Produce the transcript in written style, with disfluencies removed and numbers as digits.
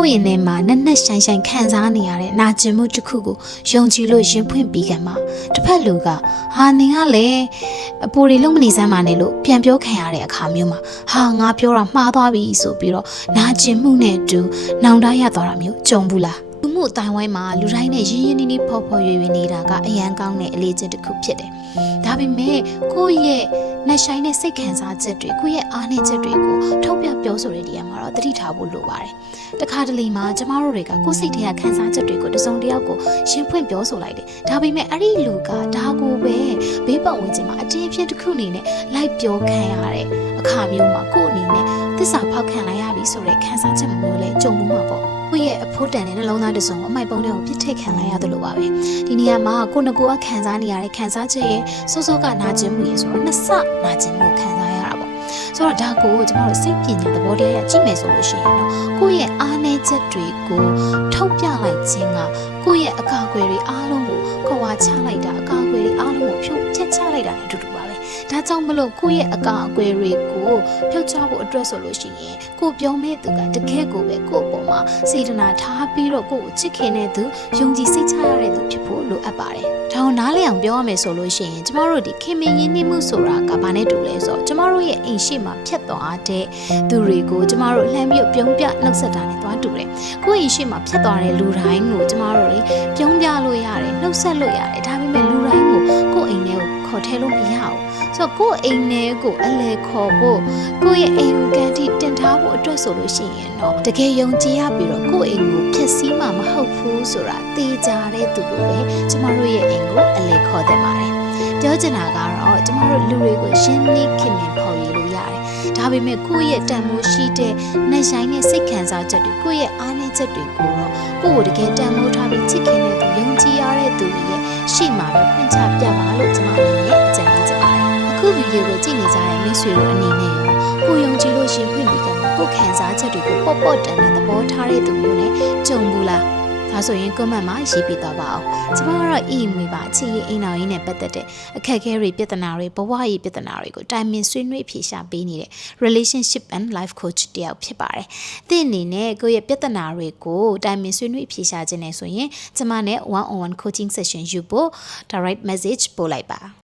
ကိုယ့်ရင်ထဲမှာနက်နက်ရှိုင်းရှိုင်းခံစားနေရတဲ့နာကျင်မှုတစ်ခုကိုယုံကြည်လို့ရင်ဖွင့်ပြီးခံမှာတစ်ဖက်လူကဟာနင်ကလည်းအပေါ်တွေလုံးမနေစမ်းပါနဲ့လို့ပြန်ပြောခံရတဲ့အခါမျိုးမှာဟာငါပြောတာမှားသွားပြီဆိုပြီးတော့နာကျင်မှုနဲ့အတူနောင်တရသွားတာမျိုးကြုံဘူးလားလူမှုအတိုင်းဝိုင်းမှာလူတိုင်းနဲ့ရင်းရင်းနှီးနှီးဖော်ဖော်ရွရွနေတာကအရန်ကောင်းတဲ့အလေးချက်တစ်ခုဖြစ်တယ်။ဒါပေမဲ့ကိုယ့်ရဲ့နှက်ဆိုင်တဲ့စိတ်ခံစားချက်တွေကိုယ့်ရဲ့အားနည်းချက်တွေကိုထုတ်ပြပြောဆိုတဲ့နေရာမှာတော့သတိထားဖို့လိုပါတယ်။တခါတလေမှာကျမတို့တွေကကိုယ်စိတ်ထဲကခံစားချက်တွေကိုတစုံတစ်ယောက်ကိုရှင်းဖွင့်ပြောဆိုလိုက်တယ်။ဒါပေမဲ့အဲ့ဒီလူကဒါကိုပဲဘေးပတ်ဝန်းကျင်မှာအတင်းအဖြစ်တစ်ခုအနေနဲ့လိုက်ပြောခံရတဲ့အခါမျိုးမှာကိုယ့်အနေနဲ့သစ္စာဖောက်ခံလိုက်ရပြီဆိုတဲ့ခံစားချက်မျိုးလဲကြုံမှုမှာပေါ့။ကိုယ့်ရဲ့အဖို့တန်တဲ့နှလုံးသားတစ်စုံအမိုက်ပုံတွေကိုပြစ်ထိတ်ခံလိုက်ရတယ်လို့ပါပဲဒီနေရာမှာကိုကခံစားနေရတဲ့ခံစားချက်ရဲ့စိုးကနာကျင်မှုရဲ့ဆိုတော့နှစ်ဆနာကျင်မှုခံစားရတာပေါ့ဆိုတော့ဒါကိုကျမတို့စိတ်ပညာသဘောတရားကြည့်မယ်ဆိုလို့ရှိရင်တော့ကိုယ့်ရဲ့အားနည်းချက်တွေကိုထုတ်ပြလိုက်ခြင်းကကိုယ့်ရဲ့အကာအကွယ်တွေအားလုံးကိုခွာချလိုက်တာအကာအကွယ်တွေအားလုံးကိုဖြုတ်ချက်ချလိုက်တာနဲ့အတူတူပါပဲဒါကြောင့်မလို့ကိုယ့်ရဲ့အကာအကွယ်တွေကိုဖြုတ်ချဖို့အတွက်ဆိုလို့ရှိရင်ကိုပြောမဲ့သူကတကယ်ကိုပဲကိုယ့်အပေါ်မှာစေတနာထားပြီးတော့ကိုယ့်ကိုချစ်ခင်တဲ့သူယုံကြည်စိတ်ချရတဲ့သူဖြစ်ဖို့လိုအပ်ပါတယ်။ဒါကိုနားလည်အောင်ပြောရမယ်ဆိုလို့ရှိရင်ကျမတို့ဒီခင်မင်းရင်းနှီးမှုဆိုတာကဘာနဲ့တူလဲဆိုတော့ကျမတို့ရဲ့အိမ်ရှိမှာဖြတ်သွားတဲ့သူတွေကိုကျမတို့လှမ်းပြီးပြုံးပြနှုတ်ဆက်တာနဲ့သွားတူတယ်။ကိုယ့်အိမ်ရှိမှာဖြတ်သွားတဲ့လူတိုင်းကိုကျမတို့တွေပြုံးပြလို့ရတယ်နှုတ်ဆက်လို့ရတယ်ဒါပေမဲ့လူတိုင်းကိုကိုယ့်အိမ်ထဲကိုခေါ်ထဲလို့မရဘူး။ဆိုတော့ကိုယ့်အိမ်ထဲကိုအလဲခေါ်ဖို့ကိုယ့်ရဲ့အိမ်ကိုကန်တီတင်ထားဖို့အတွက်ဆိုလို့ရှိရင်တော့တကယ်ယုံကြည်ရပြီးတော့ကိုယ့်အိမ်ကိုဖျက်ဆီးမှမဟုတ်ဘူးဆိုတာသိကြတဲ့သူကိုပဲကျမတို့ရဲ့အိမ်ကိုအလဲခေါ်တတ်ပါတယ်။ပြောချင်တာကတော့ကျမတို့လူတွေကိုရှင်းနေခင်မင်ဖော်ရလို့ရတယ်။ဒါပေမဲ့ကိုယ့်ရဲ့တန်ဖိုးရှိတဲ့နှက်ဆိုင်တဲ့စိတ်ခံစားချက်တွေကိုယ့်ရဲ့အားနည်းချက်တွေကိုတော့ကိုယ့်ကိုတကယ်တန်ဖိုးထားပြီးချစ်ခင်တဲ့သူယုံကြည်ရတဲ့သူတွေရဲ့ရှေ့မှာပဲဖွင့်ချပြပါလို့ကျမအနေနဲ့အကြံပေးချင်ပါတယ်။အခုဗီဒီယိုကိုကြည့်နေကြတဲ့မိတ်ဆွေတို့အနေနဲ့ရောကိုယုံကြည်လို့ရှင်ဖွင့်ပြီးတော့ကိုခံစားချက်တွေကိုပေါ့တန်တဲ့သဘောထားတဲ့သူမျိုးနဲ့ကြုံဘူးလားဒါဆိုရင် comment မှာရေးပြတော့ပါအောင်ကျမကတော့အီမွေပါအခြေရေးအိမ်တော်ရေးနဲ့ပတ်သက်တဲ့အခက်အခဲတွေပြဿနာတွေဘဝရေးပြဿနာတွေကိုတိုင်ပင်ဆွေးနွေးဖြေရှာပေးနေတဲ့ relationship and life coach တယောက်ဖြစ်ပါတယ်။သင်အနေနဲ့ကိုယ့်ရဲ့ပြဿနာတွေကိုတိုင်ပင်ဆွေးနွေးဖြေရှာခြင်းနဲ့ဆိုရင်ကျမနဲ့ one on one coaching session ယူဖို့ direct message ပို့လိုက်ပါ